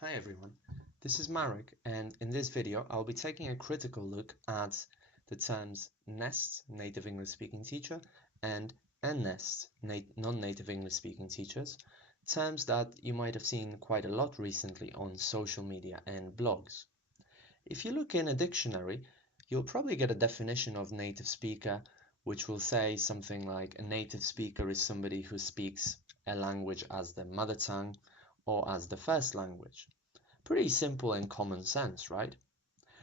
Hi everyone, this is Marek, and in this video I'll be taking a critical look at the terms NNESTs, native English speaking teacher, and NNESTs, non-native English speaking teachers, terms that you might have seen quite a lot recently on social media and blogs. If you look in a dictionary, you'll probably get a definition of native speaker, which will say something like a native speaker is somebody who speaks a language as their mother tongue or as the first language. Pretty simple and common sense, right?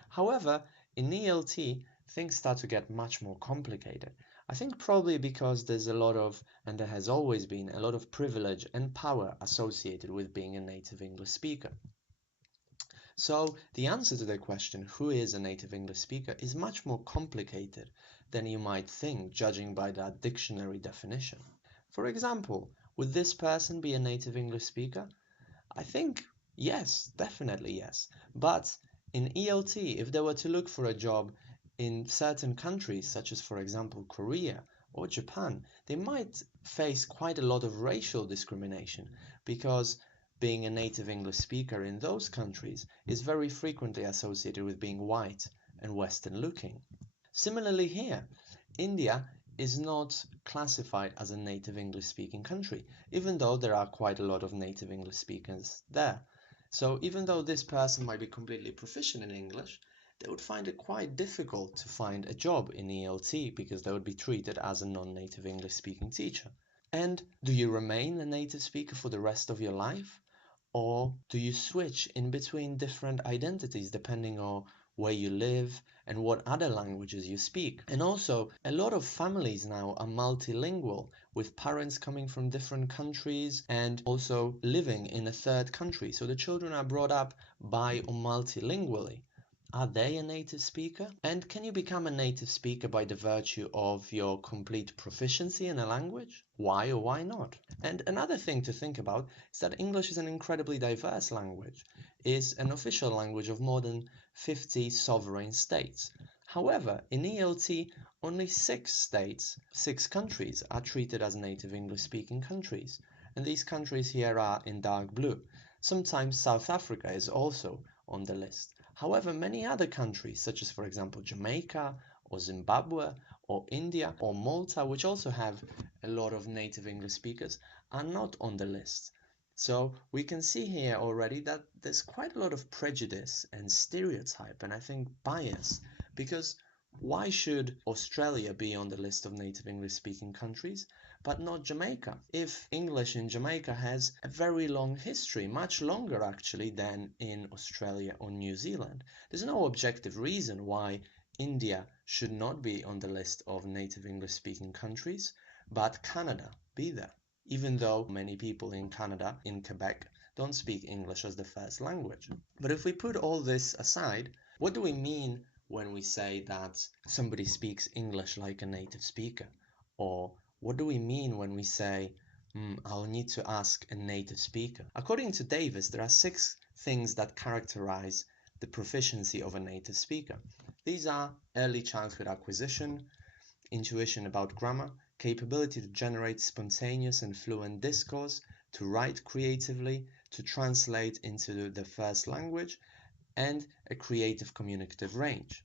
However, in ELT, things start to get much more complicated. I think probably because there's a lot of, and there has always been, a lot of privilege and power associated with being a native English speaker. So the answer to the question, who is a native English speaker, is much more complicated than you might think, judging by that dictionary definition. For example, would this person be a native English speaker? I think yes, definitely yes. But in ELT, if they were to look for a job in certain countries, such as, for example, Korea or Japan, they might face quite a lot of racial discrimination because being a native English speaker in those countries is very frequently associated with being white and Western looking. Similarly here, India is not classified as a native English speaking country, even though there are quite a lot of native English speakers there. So even though this person might be completely proficient in English, they would find it quite difficult to find a job in ELT because they would be treated as a non-native English speaking teacher. And do you remain a native speaker for the rest of your life? Or do you switch in between different identities depending on where you live and what other languages you speak? And also, a lot of families now are multilingual, with parents coming from different countries and also living in a third country. So the children are brought up bi or multilingually. Are they a native speaker? And can you become a native speaker by the virtue of your complete proficiency in a language? Why or why not? And another thing to think about is that English is an incredibly diverse language. It is an official language of more than 50 sovereign states. However, in ELT, only 6 countries are treated as native English speaking countries. And these countries here are in dark blue. Sometimes South Africa is also on the list. However, many other countries, such as for example Jamaica or Zimbabwe or India or Malta, which also have a lot of native English speakers, are not on the list. So we can see here already that there's quite a lot of prejudice and stereotype and I think bias, because why should Australia be on the list of native English speaking countries but not Jamaica? If English in Jamaica has a very long history, much longer actually than in Australia or New Zealand. There's no objective reason why India should not be on the list of native English speaking countries, but Canada be there, even though many people in Canada, in Quebec, don't speak English as the first language. But if we put all this aside, what do we mean when we say that somebody speaks English like a native speaker? Or what do we mean when we say, I'll need to ask a native speaker? According to Davis, there are 6 things that characterize the proficiency of a native speaker. These are early childhood acquisition, intuition about grammar, capability to generate spontaneous and fluent discourse, to write creatively, to translate into the first language, and a creative communicative range.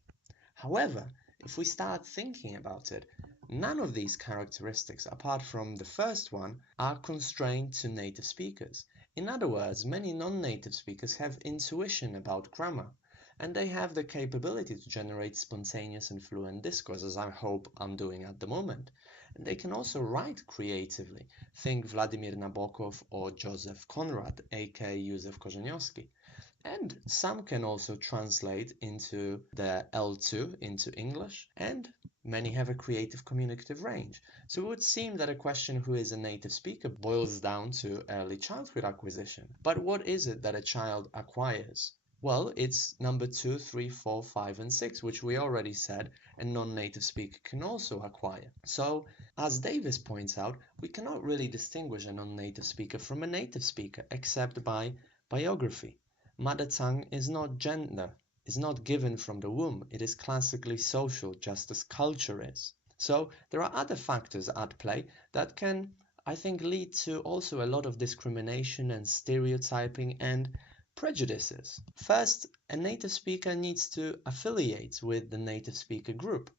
However, if we start thinking about it, none of these characteristics, apart from the first one, are constrained to native speakers. In other words, many non-native speakers have intuition about grammar, and they have the capability to generate spontaneous and fluent discourse, as I hope I'm doing at the moment. And they can also write creatively. Think Vladimir Nabokov or Joseph Conrad, aka Józef Korzeniowski. And some can also translate into the L2 into English, and many have a creative communicative range. So it would seem that a question who is a native speaker boils down to early childhood acquisition. But what is it that a child acquires? Well, it's number 2, 3, 4, 5, and 6, which we already said a non-native speaker can also acquire. So, as Davis points out, we cannot really distinguish a non-native speaker from a native speaker except by biography. Mother tongue is not gender, is not given from the womb, it is classically social, just as culture is. So there are other factors at play that can, I think, lead to also a lot of discrimination and stereotyping and prejudices. First, a native speaker needs to affiliate with the native speaker group.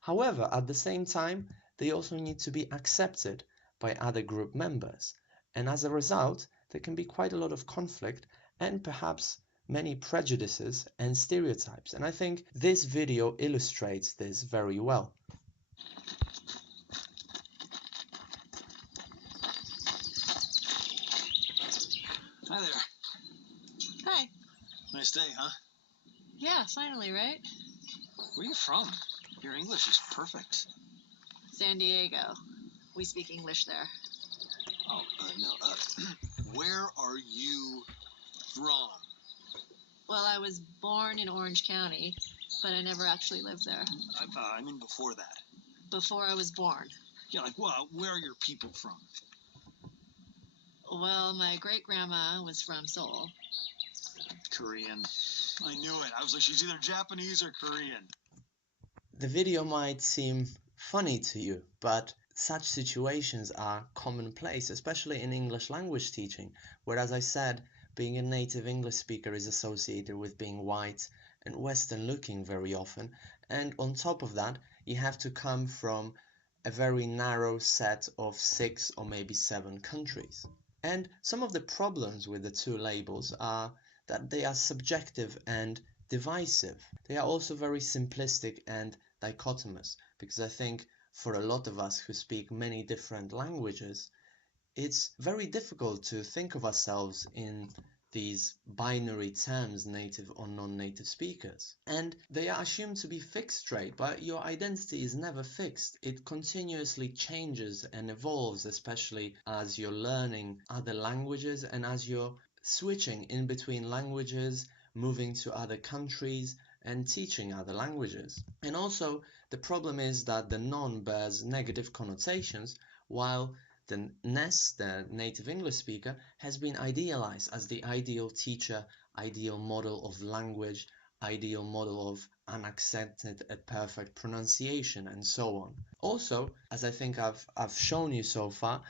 However, at the same time, they also need to be accepted by other group members. And as a result, there can be quite a lot of conflict and perhaps many prejudices and stereotypes. And I think this video illustrates this very well. Hi there. Hi. Nice day, huh? Yeah, finally, right? Where are you from? Your English is perfect. San Diego. We speak English there. Oh, no. Where are you from? Well, I was born in Orange County, but I never actually lived there. I mean before that. Before I was born. Yeah, like, well, where are your people from? Well, my great-grandma was from Seoul. Korean. I knew it. I was like, she's either Japanese or Korean. The video might seem funny to you, but such situations are commonplace, especially in English language teaching, where, as I said, being a native English speaker is associated with being white and Western looking very often, and on top of that, you have to come from a very narrow set of 6 or maybe 7 countries. And some of the problems with the two labels are that they are subjective and divisive. They are also very simplistic and dichotomous, because I think for a lot of us who speak many different languages, it's very difficult to think of ourselves in these binary terms, native or non-native speakers. And they are assumed to be fixed straight, but your identity is never fixed. It continuously changes and evolves, especially as you're learning other languages and as you're switching in between languages, moving to other countries, and teaching other languages. And also, the problem is that the non bears negative connotations, while the NEST, the native English speaker, has been idealized as the ideal teacher, ideal model of language, ideal model of unaccented and perfect pronunciation, and so on. Also, as I think I've shown you so far,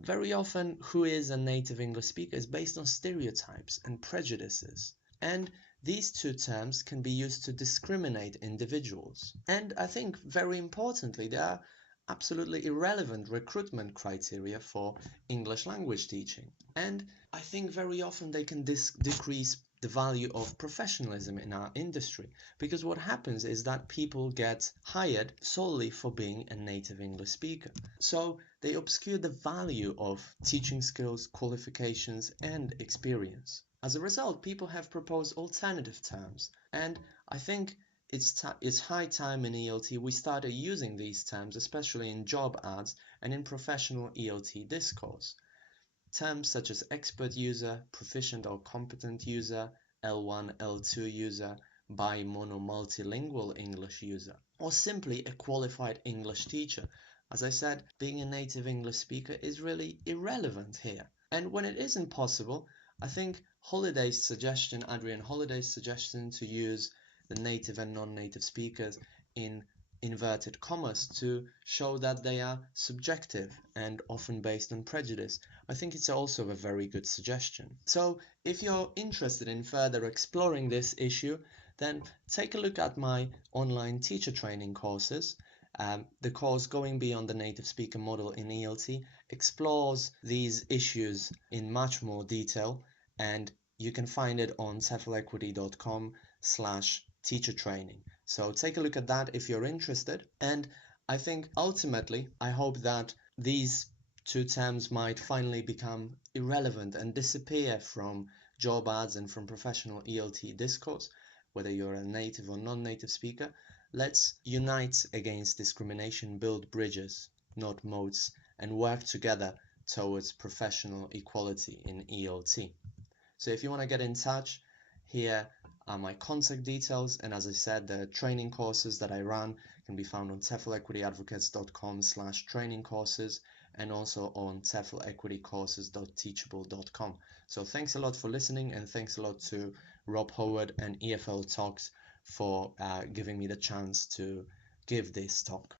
very often who is a native English speaker is based on stereotypes and prejudices. And these two terms can be used to discriminate individuals. And I think very importantly, there are absolutely irrelevant recruitment criteria for English language teaching. And I think very often they can decrease the value of professionalism in our industry, because what happens is that people get hired solely for being a native English speaker. So they obscure the value of teaching skills, qualifications, and experience. As a result, people have proposed alternative terms, and I think it's high time in ELT we started using these terms, especially in job ads and in professional ELT discourse. Terms such as expert user, proficient or competent user, L1, L2 user, bi, mono, multilingual English user, or simply a qualified English teacher. As I said, being a native English speaker is really irrelevant here. And when it isn't possible, I think Adrian Holiday's suggestion to use the native and non-native speakers in inverted commas to show that they are subjective and often based on prejudice, I think it's also a very good suggestion. So if you're interested in further exploring this issue, then take a look at my online teacher training courses. The course Going Beyond the Native Speaker Model in ELT explores these issues in much more detail, and you can find it on teflequity.com/teacher training. So take a look at that if you're interested. And I think ultimately, I hope that these two terms might finally become irrelevant and disappear from job ads and from professional ELT discourse, whether you're a native or non-native speaker. Let's unite against discrimination, build bridges, not moats, and work together towards professional equality in ELT. So if you want to get in touch, here are my contact details, and as I said, the training courses that I run can be found on teflequityadvocates.com/training courses and also on teflequitycourses.teachable.com. So thanks a lot for listening, and thanks a lot to Rob Howard and EFL Talks for giving me the chance to give this talk.